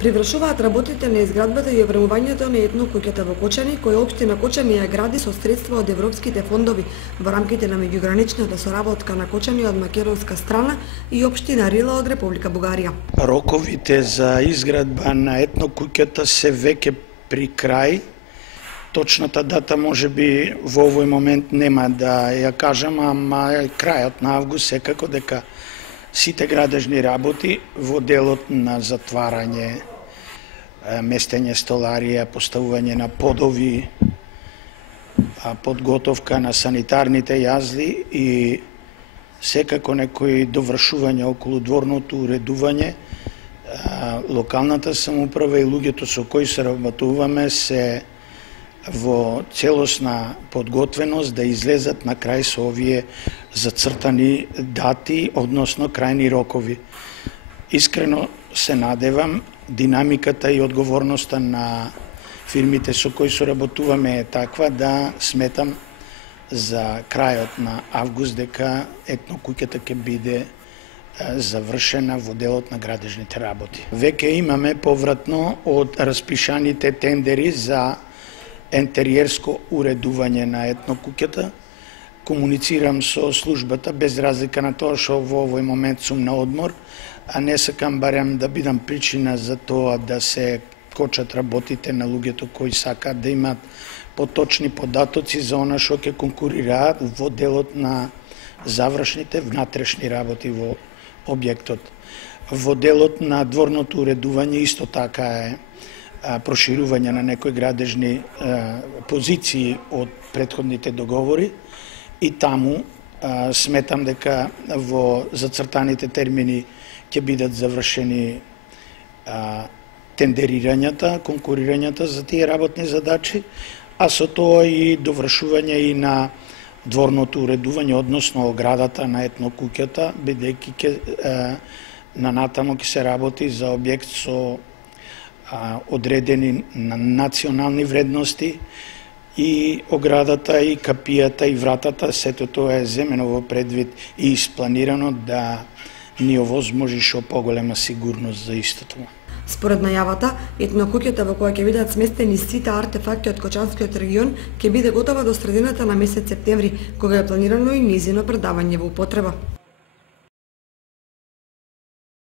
Привршуваат работите на изградбата и опремувањето на етнокуќата во Кочани, која општина Кочани ја гради со средства од европските фондови во рамките на меѓуграничната соработка на Кочани од македонска страна и општина Рила од Република Бугарија. Роковите за изградба на етнокуќата се веќе при крај. Точната дата може би во овој момент нема да ја кажам, ама крајот на август секако дека сите градежни работи во делот на затварање, местење столарија, поставување на подови, подготовка на санитарните јазли и секако некои довршување околу дворното уредување, локалната самоуправа и луѓето со кои се работуваме се во целосна подготвеност да излезат на крај со овие зацртани дати, односно крајни рокови. Искрено се надевам, динамиката и одговорноста на фирмите со кои соработуваме е таква да сметам за крајот на август дека етнокуќата ќе биде завршена во делот на градежните работи. Веќе имаме повратно од распишаните тендери за ентериерско уредување на етнокуќата. Комуницирам со службата без разлика на тоа што во овој момент сум на одмор, а не сакам барем да бидам причина за тоа да се кочат работите на луѓето кои сакаат да имаат поточни податоци за она што ќе конкурираат во делот на завршните внатрешни работи во објектот. Во делот на дворното уредување исто така е проширување на некои градежни позиции од претходните договори и таму сметам дека во зацртаните термини ќе бидат завршени тендерирањата, конкурирањата за тие работни задачи, а со тоа и довршување и на дворното уредување, односно оградата на етнокуќата, бидејќи на натаму ќе се работи за објект со одредени на национални вредности и оградата и капијата и вратата, сето тоа е земено во предвид и испланирано да ни овозможи шо поголема сигурност за истото. Според најавата, етнокуќата во која ќе бидат сместени сите артефакти од Кочанскиот регион ќе биде готова до средината на месец септември, кога е планирано и нејзино предавање во употреба.